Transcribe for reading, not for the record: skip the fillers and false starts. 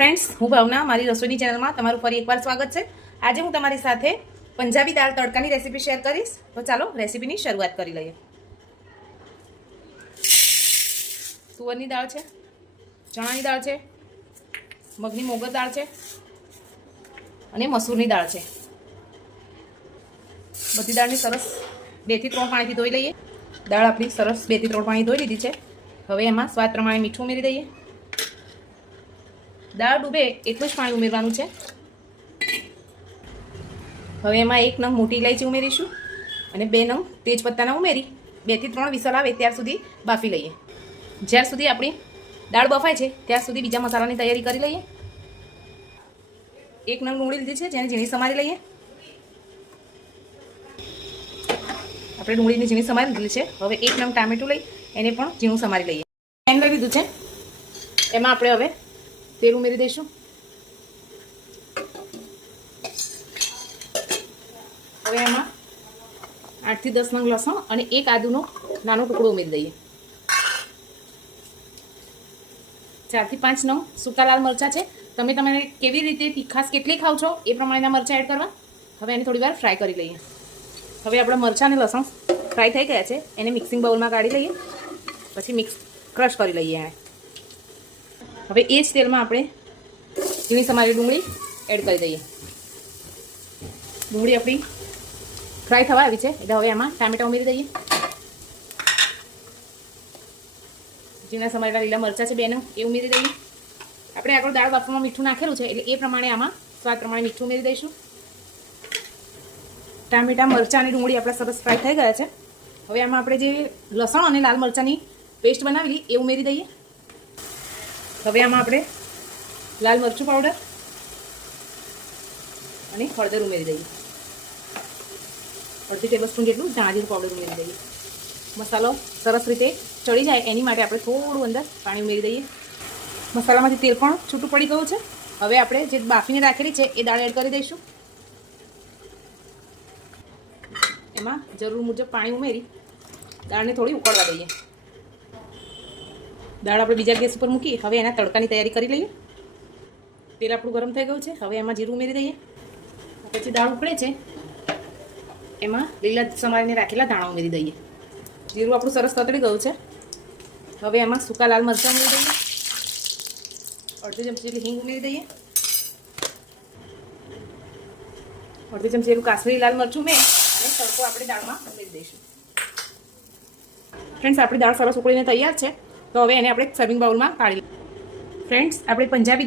Friends, હું ભાવના મારી રસોઈની ચેનલમાં તમારું ફરી એકવાર સ્વાગત છે। આજે હું તમારી સાથે પંજાબી દાળ તડકાની રેસીપી શેર કરીશ। તો ચાલો રેસીપીની શરૂઆત કરી લઈએ। તુવરની દાળ છે, ચણાની દાળ છે, મગની મોગર દાળ છે અને મસૂરની દાળ છે। બધી દાળની સરસ 2 થી 3 પાણીથી ધોઈ લઈએ। દાળ આપણી સરસ 2 થી 3 પાણી ધોઈ લીધી છે। હવે એમાં સ્વાદ પ્રમાણે મીઠું ઉમેરી દઈએ। દાળ ડૂબે એટલું જ પાણી ઉમેરવાનું છે। હવે એમાં 1 નંગ મોટી ઇલાયચી ઉમેરીશું અને 2 નંગ તેજપત્તાના ઉમેરી 2 થી 3 વિસલ આવે ત્યાર સુધી બાફી લઈએ। જ્યાર સુધી આપણી દાળ બફાય છે ત્યાર સુધી બીજા મસાલાની તૈયારી કરી લઈએ। 1 નંગ ડુંગળી લીધી છે, જેને ઝીણી સમારી લઈએ। આપણે ડુંગળીની ઝીણી સમારી લીધી છે। હવે 1 નંગ ટામેટું લઈ એને પણ ઝીણું સમારી લઈએ। પેન લઈ લીધું છે, એમાં આપણે હવે તેલ ઉમેરી દઈશું। હવે એમાં 8 થી 10 નંગ લસણ અને 1 આદુનો નાનો ટુકડો ઉમેરી દઈએ। 4 થી 5 નંગ સૂકા લાલ મરચાં છે। તમે તમારે કેવી રીતે તીખાશ કેટલી ખાવ છો એ પ્રમાણેના મરચાં એડ કરવા। હવે એને થોડી વાર ફ્રાય કરી લઈએ। હવે આપણા મરચાં અને લસણ ફ્રાય થઈ ગયા છે, એને મિક્સિંગ બાઉલમાં કાઢી લઈએ, પછી ક્રશ કરી લઈએ એને। હવે એ જ તેલમાં આપણે ઝીણી સમારેલી ડુંગળી એડ કરી દઈએ। ડુંગળી આપણી ફ્રાય થવા આવી છે એટલે હવે એમાં ટામેટા ઉમેરી દઈએ। ઝીણા સમારેલા લીલા મરચાં છે 2 નંગ એ ઉમેરી દઈએ। આપણે આગળ દાળ બાફવામાં મીઠું નાખેલું છે એટલે એ પ્રમાણે આમાં સ્વાદ પ્રમાણે મીઠું ઉમેરી દઈશું। ટામેટા મરચાં અને ડુંગળી આપણા સરસ ફ્રાય થઈ ગયા છે। હવે આમાં આપણે જે લસણ અને લાલ મરચાંની પેસ્ટ બનાવેલી એ ઉમેરી દઈએ। હવે આમાં આપણે લાલ મરચું પાવડર અને હળદર ઉમેરી દઈએ। 1/2 ટેબલસ્પૂન જેટલું ધાણા જીરું પાવડર ઉમેરી દઈએ। મસાલો સરસ રીતે ચડી જાય એની માટે આપણે થોડું અંદર પાણી ઉમેરી દઈએ। મસાલામાંથી તેલ પણ છૂટું પડી ગયું છે। હવે આપણે જે બાફીને રાખેલી છે એ દાળ એડ કરી દઈશું। એમાં જરૂર મુજબ પાણી ઉમેરી દાળને થોડી ઉકળવા દઈએ। દાળ આપણે બીજા ગેસ ઉપર મૂકી હવે એના તડકાની તૈયારી કરી લઈએ। તેલ આપણું ગરમ થઈ ગયું છે, હવે એમાં જીરું ઉમેરી દઈએ। પછી દાળ ઉકળે છે એમાં લીલા સમારીને રાખેલા ધાણા ઉમેરી દઈએ। જીરું આપણું સરસ તતડી ગયું છે, હવે એમાં સૂકા લાલ મરચાં ઉમેરી દઈએ। 1/2 ચમચી જેટલી હિંગ ઉમેરી દઈએ। 1/2 ચમચી જેટલું કાશ્મીરી લાલ મરચું ઉમેરી અને તડકો આપણે દાળમાં ઉમેરી દઈશું। ફ્રેન્ડ્સ, આપણી દાળ સરસ ઉકળીને તૈયાર છે, તો હવે એને આપણે સર્વિંગ બાઉલમાં કાઢી લઈએ। ફ્રેન્ડ્સ, આપણે પંજાબી